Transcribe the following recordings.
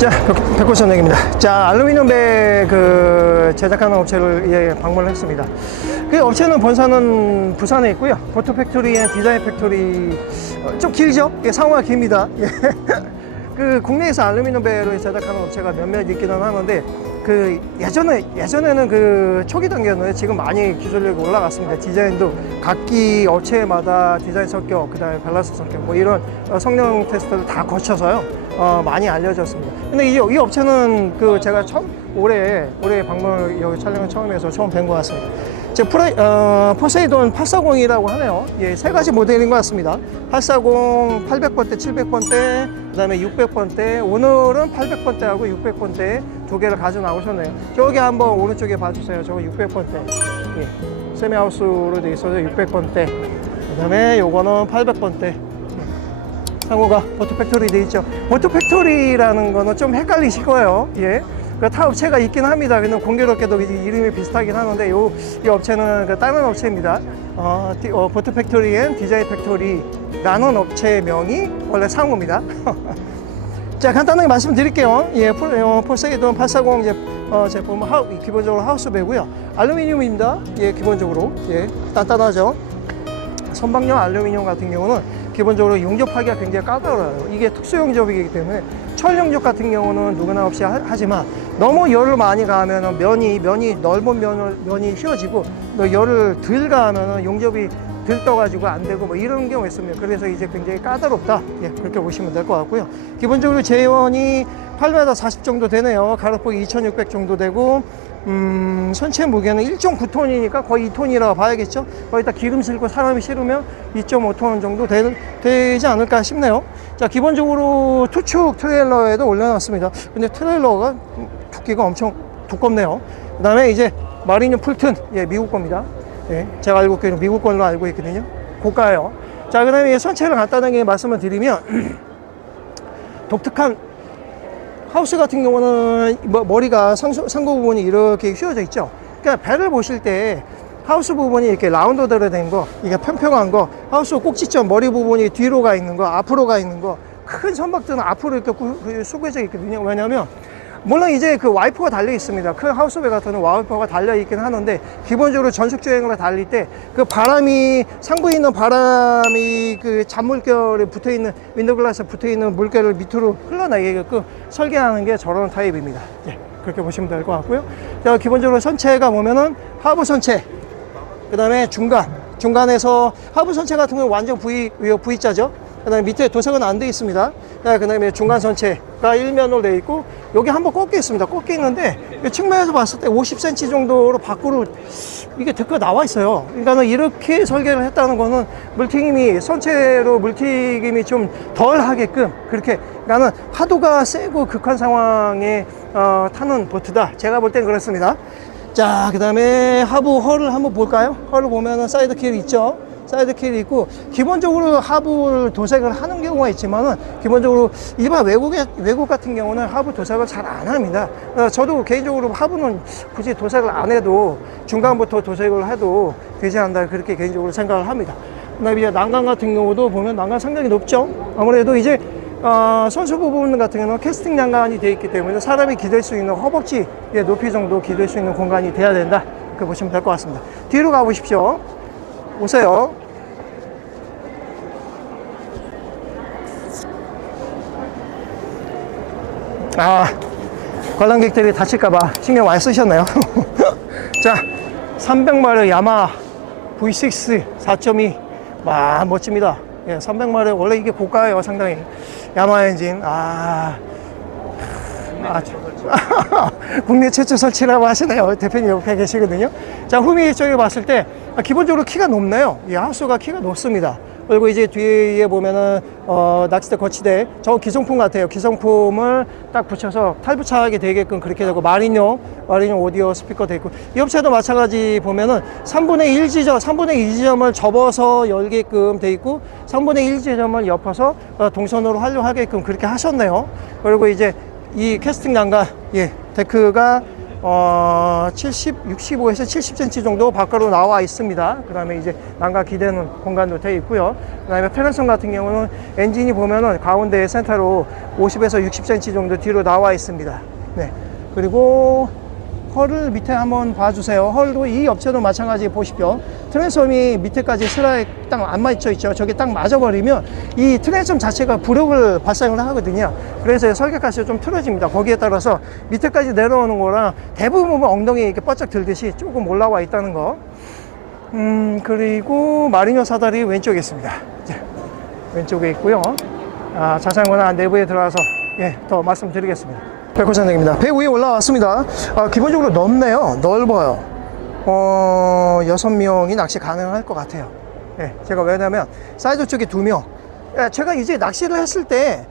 자, 백- 백호 선생입니다. 자, 알루미늄 배그 제작하는 업체를 예, 방문을 했습니다. 그 업체는 본사는 부산에 있고요. 포토 팩토리 앤 디자인 팩토리 어, 좀 길죠? 예, 상호가 깁니다. 예. 그 국내에서 알루미늄 배를 제작하는 업체가 몇몇 있기는 하는데 그 예전에 예전에는 그 초기 단계는 지금 많이 기술력이 올라갔습니다. 디자인도 각기 업체마다 디자인 성격, 그다음에 밸런스 성격 뭐 이런 어, 성능 테스트를 다 거쳐서요. 어, 많이 알려졌습니다. 근데 이, 이 업체는 그 제가 처음 올해 올해 방문을 여기 촬영을 처음 해서 처음 뵌 것 같습니다. 제 프라이, 어, 포세이돈 840이라고 하네요. 예, 세 가지 모델인 것 같습니다. 840, 800번대, 700번대, 그 다음에 600번대. 오늘은 800번대하고 600번대 두 개를 가져 나오셨네요. 저기 한번 오른쪽에 봐주세요. 저거 600번대. 예, 세미하우스로 되어 있어서 600번대. 그 다음에 요거는 800번대. 상호가 보트 팩토리 돼 있죠. 보트 팩토리라는 거는 좀 헷갈리실 거예요. 예. 그타 업체가 있긴 합니다. 근데 공교롭게도 이- 이름이 비슷하긴 하는데 요, 이 업체는 그 다른 업체입니다. 어, 디- 어, 보트 팩토리 앤 디자인 팩토리라는 업체명이 원래 상호입니다. 자, 간단하게 말씀드릴게요. 예, 포, 어, 포세이돈 840 제, 어, 제품은 하우, 기본적으로 하우스배고요. 알루미늄입니다. 예, 기본적으로. 예, 단단하죠. 선박용 알루미늄 같은 경우는 기본적으로 용접하기가 굉장히 까다로워요. 이게 특수 용접이기 때문에 철 용접 같은 경우는 누구나 없이 하, 하지만 너무 열을 많이 가하면 면이 면이 넓은 면을 면이 휘어지고 또 열을 덜 가하면 용접이 들 떠가지고 안 되고 뭐 이런 경우가 있습니다. 그래서 이제 굉장히 까다롭다. 예, 그렇게 보시면 될 것 같고요. 기본적으로 재원이 8m 40 정도 되네요. 가로폭이 2,600 정도 되고 음, 선체 무게는 1.9톤이니까 거의 2톤이라고 봐야겠죠. 거기다 기름 실고 사람이 실으면 2.5톤 정도 되, 되지 않을까 싶네요. 자, 기본적으로 투축 트레일러에도 올려놨습니다. 근데 트레일러가 두께가 엄청 두껍네요. 그 다음에 이제 마리뉴 풀튼, 예, 미국 겁니다. 예, 제가 알고 있기는 미국 걸로 알고 있거든요. 고가예요. 자, 그 다음에 선체를 간단하게 말씀을 드리면 독특한 하우스 같은 경우는 뭐- 머리가 상수, 상부 부분이 이렇게 휘어져 있죠. 그러니까 배를 보실 때 하우스 부분이 이렇게 라운드대로 된 거, 이게 평평한 거, 하우스 꼭지점 머리 부분이 뒤로 가 있는 거, 앞으로 가 있는 거, 큰 선박들은 앞으로 이렇게 구- 그 수그져 있거든요. 왜냐하면 물론 이제 그 와이퍼가 달려 있습니다. 큰 하우스배 같은 건 와이퍼가 달려 있긴 하는데 기본적으로 전속 주행을 달릴 때 그 바람이 상부에 있는 바람이 그 잔물결에 붙어 있는 윈도글라스에 붙어 있는 물결을 밑으로 흘러나가게끔 설계하는 게 저런 타입입니다. 예, 그렇게 보시면 될 것 같고요. 자, 기본적으로 선체가 보면은 하부 선체, 그 다음에 중간, 중간에서 하부 선체 같은 경우는 완전 V, 위 V자죠. 그 다음에 밑에 도색은 안 돼 있습니다. 그 다음에 중간 선체가 일면으로 되어 있고, 여기 한번 꺾여 있습니다. 꺾여 있는데, 이 측면에서 봤을 때 50cm 정도로 밖으로 이게 데크가 나와 있어요. 그러니까 이렇게 설계를 했다는 거는 물튀김이, 선체로 물튀김이 좀 덜 하게끔 그렇게, 그러니까는 파도가 세고 극한 상황에 어, 타는 보트다. 제가 볼 땐 그렇습니다. 자, 그 다음에 하부 헐을 한번 볼까요? 헐을 보면은 사이드 킬 있죠? 사이드 킬이 있고, 기본적으로 하부 도색을 하는 경우가 있지만은, 기본적으로 일반 외국의, 외국 같은 경우는 하부 도색을 잘 안 합니다. 어, 저도 개인적으로 하부는 굳이 도색을 안 해도 중간부터 도색을 해도 되지 않나 그렇게 개인적으로 생각을 합니다. 그 다음에 이제 난간 같은 경우도 보면 난간 상당히 높죠? 아무래도 이제 어, 선수 부분 같은 경우는 캐스팅 난간이 되어 있기 때문에 사람이 기댈 수 있는 허벅지의 높이 정도 기댈 수 있는 공간이 돼야 된다. 그렇게 보시면 될 것 같습니다. 뒤로 가보십시오. 오세요. 아, 관람객들이 다칠까봐 신경 많이 쓰셨네요. 자, 300마력 야마 V6 4.2. 와, 멋집니다. 예, 300마력, 원래 이게 고가예요, 상당히. 야마 엔진. 아, 아, 저- 국내 최초 설치라고 하시네요. 대표님 옆에 계시거든요. 자, 후미 쪽에 봤을 때 아, 기본적으로 키가 높네요. 이 하우스가 키가 높습니다. 그리고 이제 뒤에 보면은 어, 낚싯대 거치대 저 기성품 같아요. 기성품을 딱 붙여서 탈부착하게 되게끔 그렇게 되고 마린용 마린용 오디오 스피커 돼 있고 이 업체도 마찬가지 보면은 3분의 1 지점, 3분의 2 지점을 접어서 열게끔 돼 있고 3분의 1 지점을 엮어서 어, 동선으로 활용하게끔 그렇게 하셨네요. 그리고 이제 이 캐스팅 난간, 예, 데크가 어, 70, 65에서 70cm 정도 밖으로 나와 있습니다. 그 다음에 이제 난가 기대는 공간도 되어 있고요. 그 다음에 페런성 같은 경우는 엔진이 보면은 가운데 센터로 50에서 60cm 정도 뒤로 나와 있습니다. 네. 그리고 헐을 밑에 한번 봐주세요. 헐도 이 업체도 마찬가지 보십시오. 트랜스폼이 밑에까지 슬라이 딱안 맞춰 있죠. 저게 딱 맞아버리면 이 트랜스폼 자체가 부력을 발생을 하거든요. 그래서 설계가시가 좀 틀어집니다. 거기에 따라서 밑에까지 내려오는 거랑 대부분 엉덩이 이렇게 뻗쩍 들듯이 조금 올라와 있다는 거. 음, 그리고 마리노 사다리 왼쪽에 있습니다. 자, 왼쪽에 있고요. 아, 자세한 거는 내부에 들어가서 예, 더 말씀드리겠습니다. 백호선생입니다. 배 위에 올라왔습니다. 아, 기본적으로 넓네요. 넓어요. 어, 여섯 명이 낚시 가능할 것 같아요. 예, 제가 왜냐면 사이드 쪽에 두 명. 예, 제가 이제 낚시를 했을 때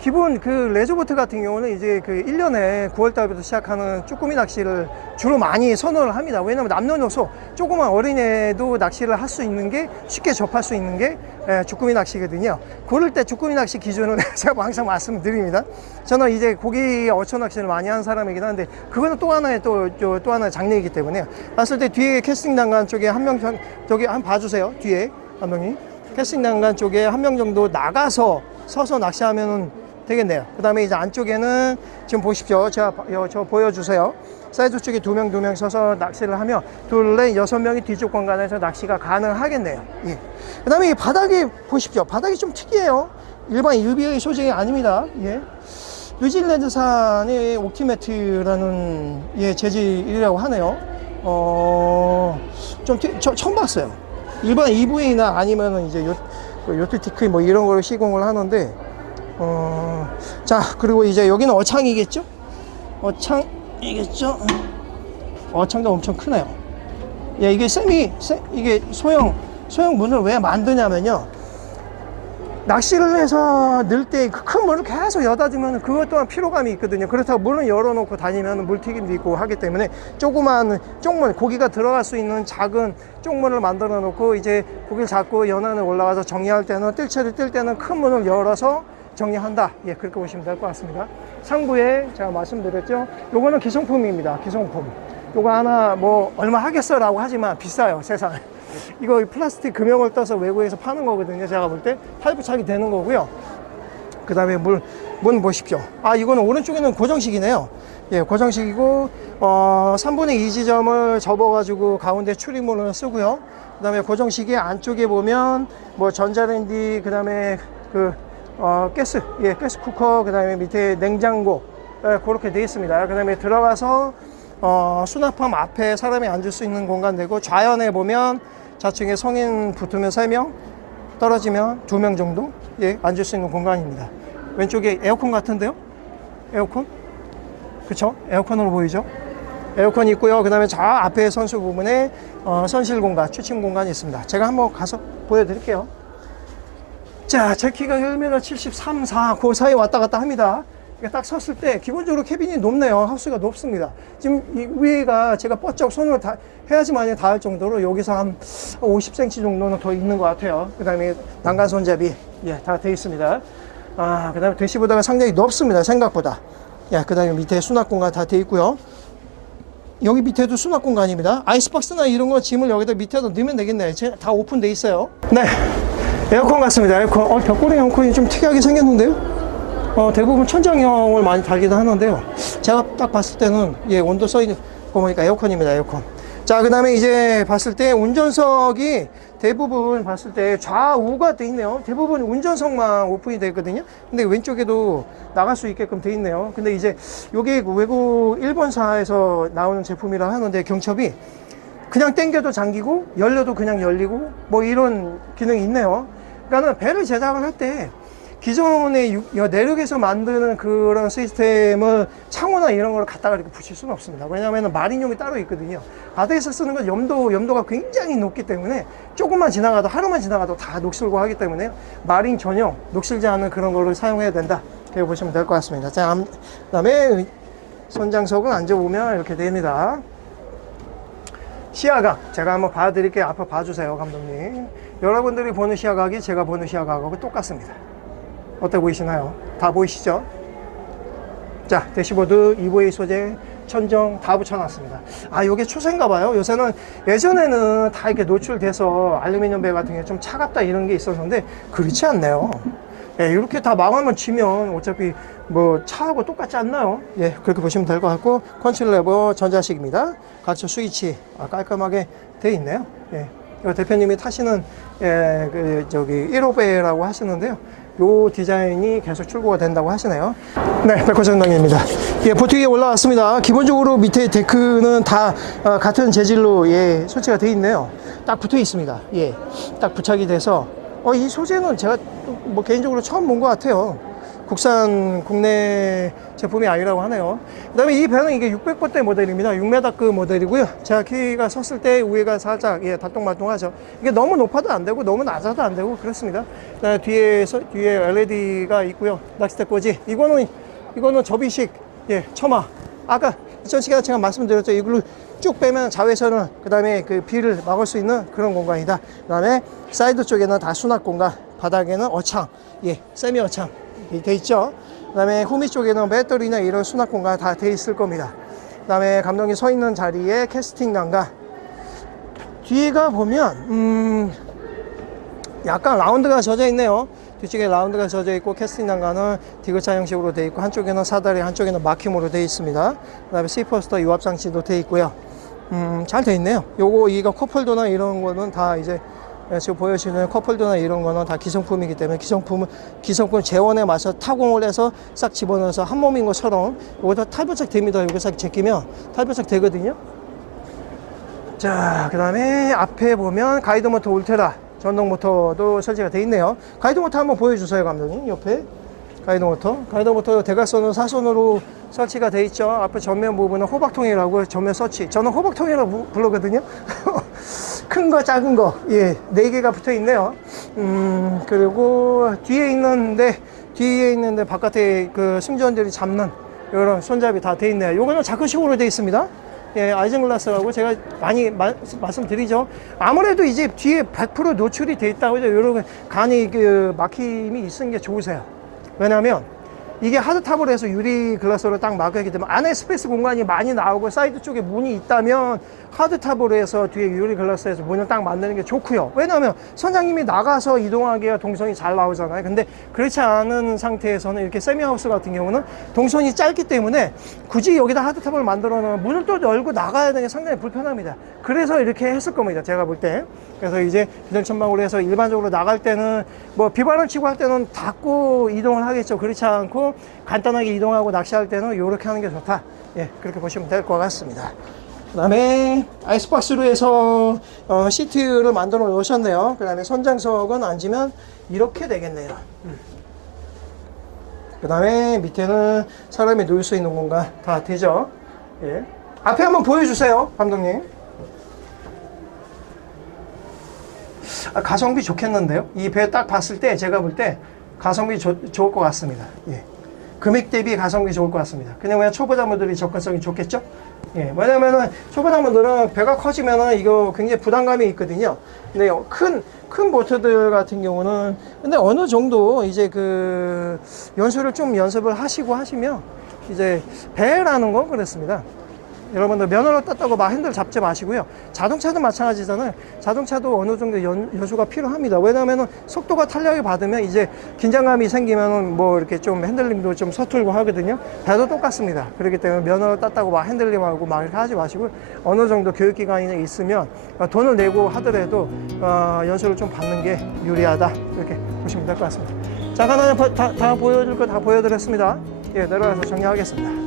기본 그 레저보트 같은 경우는 이제 그 1년에 9월달부터 시작하는 쭈꾸미 낚시를 주로 많이 선호를 합니다. 왜냐면 남녀노소 조그만 어린애도 낚시를 할 수 있는 게 쉽게 접할 수 있는 게 예, 쭈꾸미 낚시거든요. 그럴 때 쭈꾸미 낚시 기준은 제가 항상 말씀드립니다. 저는 이제 고기 어촌 낚시를 많이 하는 사람이긴 한데 그거는 또 하나의 또, 또, 또 하나의 장르이기 때문에 봤을 때 뒤에 캐스팅 난간 쪽에 한 명 저기 한번 봐주세요. 뒤에 한 명이 캐스팅 난간 쪽에 한 명 정도 나가서 서서 낚시하면은 되겠네요. 그 다음에 이제 안쪽에는 지금 보십시오. 여- 저 보여주세요. 사이드 쪽에 두 명 두 명 서서 낚시를 하면 둘레 여섯 명이 뒤쪽 공간에서 낚시가 가능하겠네요. 예. 그 다음에 이 바닥이 보십시오. 바닥이 좀 특이해요. 일반 유비의 소재가 아닙니다. 예. 뉴질랜드산의 옥티매트라는 예, 재질이라고 하네요. 어, 좀, 특- 저 처음 봤어요. 일반 EV나 아니면은 이제 요, 그 요트티크 뭐 이런 걸 시공을 하는데, 어, 자, 그리고 이제 여기는 어창이겠죠? 어창이겠죠? 어창도 엄청 크네요. 예, 이게 세미, 세, 이게 소형, 소형 문을 왜 만드냐면요. 낚시를 해서 넣을 때그큰 물을 계속 여다 주면 그것 또한 피로감이 있거든요. 그렇다고 문을 열어놓고 다니면 물튀김도 있고 하기 때문에 조그만 쪽문, 고기가 들어갈 수 있는 작은 쪽문을 만들어 놓고 이제 고기를 잡고 연안에 올라가서 정리할 때는 뜰채를 뜰 때는 큰 문을 열어서 정리한다. 예, 그렇게 보시면 될 것 같습니다. 상부에 제가 말씀드렸죠. 요거는 기성품입니다. 기성품. 요거 하나 뭐 얼마 하겠어라고 하지만 비싸요, 세상에. 이거 플라스틱 금형을 떠서 외국에서 파는 거거든요. 제가 볼 때 탈부착이 되는 거고요. 그 다음에 물, 문 보십시오. 아, 이거는 오른쪽에는 고정식이네요. 예, 고정식이고, 어, 3분의 2 지점을 접어가지고 가운데 출입문을 쓰고요. 그 다음에 고정식이 안쪽에 보면 뭐 전자레인지, 그 다음에 그, 어, 가스, 예, 가스 쿠커, 그 다음에 밑에 냉장고, 예, 그렇게 되어 있습니다. 그 다음에 들어가서 어, 수납함 앞에 사람이 앉을 수 있는 공간 되고 좌연에 보면 좌측에 성인 붙으면 3명, 떨어지면 2명 정도 예, 앉을 수 있는 공간입니다. 왼쪽에 에어컨 같은데요? 에어컨? 그쵸? 에어컨으로 보이죠? 에어컨이 있고요. 그 다음에 저 앞에 선수 부분에 어, 선실 공간, 취침 공간이 있습니다. 제가 한번 가서 보여드릴게요. 자, 제 키가 1m 73, 4, 그 사이 왔다 갔다 합니다. 딱 섰을 때 기본적으로 캐빈이 높네요. 하우스가 높습니다. 지금 이 위에가 제가 뻗쩍 손으로 다 해야지만이 닿을 정도로 여기서 한 50cm 정도는 더 있는 것 같아요. 그 다음에 난간 손잡이 예, 다 돼 있습니다. 아, 그 다음에 대시보다가 상당히 높습니다. 생각보다. 예, 그 다음에 밑에 수납 공간 다 돼 있고요. 여기 밑에도 수납 공간입니다. 아이스박스나 이런 거 짐을 여기다 밑에다 넣으면 되겠네요. 제- 다 오픈돼 있어요. 네. 에어컨 같습니다. 에어컨. 어, 벽걸이 에어컨이 좀 특이하게 생겼는데요? 어, 대부분 천장형을 많이 달기도 하는데요. 제가 딱 봤을 때는, 예, 온도 써있는 거 보니까 에어컨입니다. 에어컨. 자, 그 다음에 이제 봤을 때 운전석이 대부분 봤을 때 좌우가 돼 있네요. 대부분 운전석만 오픈이 되어 있거든요. 근데 왼쪽에도 나갈 수 있게끔 돼 있네요. 근데 이제 요게 외국 일본사에서 나오는 제품이라 하는데 경첩이 그냥 당겨도 잠기고 열려도 그냥 열리고 뭐 이런 기능이 있네요. 그러니까는 배를 제작을 할 때 기존의 내륙에서 만드는 그런 시스템을 창호나 이런 걸 갖다가 이렇게 붙일 수는 없습니다. 왜냐하면 마린용이 따로 있거든요. 바다에서 쓰는 건 염도, 염도가 굉장히 높기 때문에 조금만 지나가도 하루만 지나가도 다 녹슬고 하기 때문에 마린 전용 녹슬지 않는 그런 거를 사용해야 된다. 이렇게 보시면 될 것 같습니다. 자, 암- 그다음에 선장석은 앉아보면 이렇게 됩니다. 시야각 제가 한번 봐드릴게요. 앞에 봐주세요, 감독님. 여러분들이 보는 시야각이 제가 보는 시야각하고 똑같습니다. 어때 보이시나요? 다 보이시죠? 자, 대시보드 EVA 소재 천정 다 붙여놨습니다. 아, 요게 추세인가 봐요. 요새는 예전에는 다 이렇게 노출돼서 알루미늄 배 같은 게 좀 차갑다 이런 게 있었는데 그렇지 않네요. 예, 이렇게 다 망하면 지면 어차피 뭐 차하고 똑같지 않나요? 예, 그렇게 보시면 될 것 같고 컨트롤 레버 전자식입니다. 가초 스위치 아, 깔끔하게 돼 있네요. 예, 대표님이 타시는 예, 그 저기 1호배라고 하시는데요. 요 디자인이 계속 출고가 된다고 하시네요. 네, 백호정당입니다. 예, 보트 위에 올라왔습니다. 기본적으로 밑에 데크는 다 어, 같은 재질로 예, 설치가 되어 있네요. 딱 붙어 있습니다. 예, 딱 부착이 돼서 어, 이 소재는 제가 뭐 개인적으로 처음 본 것 같아요. 국산 국내 제품이 아니라고 하네요. 그 다음에 이 배는 이게 600번대 모델입니다. 6m급 모델이고요. 제가 키가 섰을 때 위가 살짝 예, 달동말동하죠. 이게 너무 높아도 안 되고 너무 낮아도 안 되고 그렇습니다. 그다음에 뒤에서 뒤에 LED가 있고요. 낚싯대 꽂이. 이거는 이거는 접이식 예, 처마. 아까 이전 시간에 제가 말씀드렸죠. 이걸로 쭉 빼면 자외선을 그 다음에 그 비를 막을 수 있는 그런 공간이다. 그 다음에 사이드 쪽에는 다 수납 공간, 바닥에는 어창, 예, 세미 어창 돼 있죠. 그 다음에 후미 쪽에는 배터리나 이런 수납 공간 다 돼 있을 겁니다. 그 다음에 감독이 서 있는 자리에 캐스팅 난간. 뒤가 보면 음 약간 라운드가 젖어 있네요. 뒤쪽에 라운드가 젖어 있고 캐스팅 난간은 디귿자 형식으로 되어 있고 한쪽에는 사다리 한쪽에는 막힘으로 되어 있습니다. 그다음에 C포스터 유압 장치도 되어 있고요. 음, 잘 되어 있네요. 요거 이거 컵홀더나 이런 거는 다 이제 예, 지금 보여주시는 컵홀더나 이런 거는 다 기성품이기 때문에 기성품은 기성품 재원에 맞춰 타공을 해서 싹 집어넣어서 한 몸인 것처럼 이거 탈부착 됩니다. 이거 싹 제끼면 탈부착 되거든요. 자, 그 다음에 앞에 보면 가이드 모터 울트라 전동 모터도 설치가 되어 있네요. 가이드 모터 한번 보여주세요, 감독님. 옆에 가이드 모터. 가이드 모터 대각선으로 사선으로 설치가 되어 있죠. 앞에 전면 부분은 호박통이라고 전면 설치. 저는 호박통이라고 부- 부르거든요. 큰 거, 작은 거, 예, 네 개가 붙어 있네요. 음, 그리고 뒤에 있는데, 뒤에 있는데 바깥에 그 승조원들이 잡는 이런 손잡이 다 돼 있네요. 요거는 자크식으로 돼 있습니다. 예, 아이젠글라스라고 제가 많이 마- 말씀드리죠. 아무래도 이제 뒤에 100% 노출이 돼 있다고 해서 여러분 간이 그 막힘이 있는 게 좋으세요. 왜냐하면 이게 하드탑으로 해서 유리 글라스로 딱 막아기 때문에 안에 스페이스 공간이 많이 나오고 사이드 쪽에 문이 있다면 하드탑으로 해서 뒤에 유리 글라스에서 문을 딱 만드는 게 좋고요. 왜냐하면 선장님이 나가서 이동하기가 동선이 잘 나오잖아요. 근데 그렇지 않은 상태에서는 이렇게 세미하우스 같은 경우는 동선이 짧기 때문에 굳이 여기다 하드탑을 만들어 놓으면 문을 또 열고 나가야 되는 게 상당히 불편합니다. 그래서 이렇게 했을 겁니다. 제가 볼 때. 그래서 이제 비닐 천막으로 해서 일반적으로 나갈 때는 뭐 비바람 치고 할 때는 닫고 이동을 하겠죠. 그렇지 않고 간단하게 이동하고 낚시할 때는 이렇게 하는 게 좋다. 예, 그렇게 보시면 될 것 같습니다. 그 다음에 아이스박스로 해서 어, 시트를 만들어 놓으셨네요. 그 다음에 선장석은 앉으면 이렇게 되겠네요. 그 다음에 밑에는 사람이 누울 수 있는 공간 다 되죠. 예. 앞에 한번 보여주세요, 감독님. 아, 가성비 좋겠는데요? 이 배 딱 봤을 때 제가 볼 때 가성비 좋- 좋을 것 같습니다. 예. 금액 대비 가성비 좋을 것 같습니다. 그냥 그냥 초보자분들이 접근성이 좋겠죠? 예. 왜냐면은 초보자분들은 배가 커지면은 이거 굉장히 부담감이 있거든요. 근데 큰, 큰 보트들 같은 경우는 근데 어느 정도 이제 그 연수를 좀 연습을 하시고 하시면 이제 배라는 건 그렇습니다. 여러분들 면허를 땄다고 막 핸들 잡지 마시고요. 자동차도 마찬가지잖아요. 자동차도 어느 정도 연, 연수가 필요합니다. 왜냐하면 속도가 탄력이 받으면 이제 긴장감이 생기면 뭐 이렇게 좀 핸들링도 좀 서툴고 하거든요. 배도 똑같습니다. 그렇기 때문에 면허를 땄다고 막 핸들링하고 막 이렇게 하지 마시고 어느 정도 교육기간이 있으면 어, 돈을 내고 하더라도 어, 연수를 좀 받는 게 유리하다. 이렇게 보시면 될 것 같습니다. 자, 하나 다, 다 보여줄 거 다 보여드렸습니다. 예, 내려가서 정리하겠습니다.